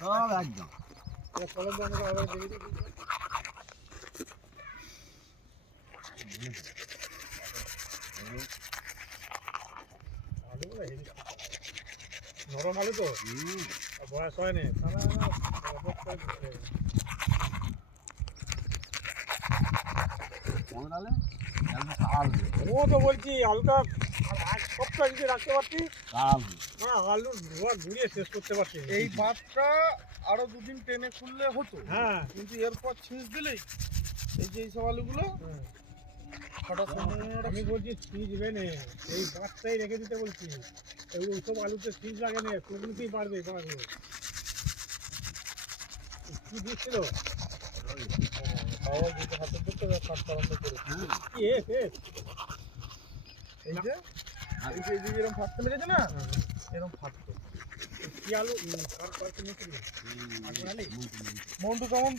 সব একদম নরম আলু তো বয়স হয়নি ও তো বলছি আলুটা এক সপ্তাহ যদি রাখতে পারছি না আলু ধোয়া ঘুরিয়ে শেষ করতে পারছি এই বাঁধটা আরো দুদিন টেনে খুললে হতো, হ্যাঁ কিন্তু এরপর ছিঁচ দিলেই এই যে এইসব আলুগুলো হঠাৎ আমি বলছি সিজ বেনে এই গাছটাই রেখে দিতে বলছি ওইসব আলুতে সিজ লাগে না প্রকৃতিই বাড়বে বাড়বে কি দিচ্ছিল হাতের করতে হবে কাটতে আরম্ভ করে কি এই যে এরকম ফাটতে লেগেছে না, এরকম ফাটতো। কি আলু কার নিয়েছিল মন্টু কেমন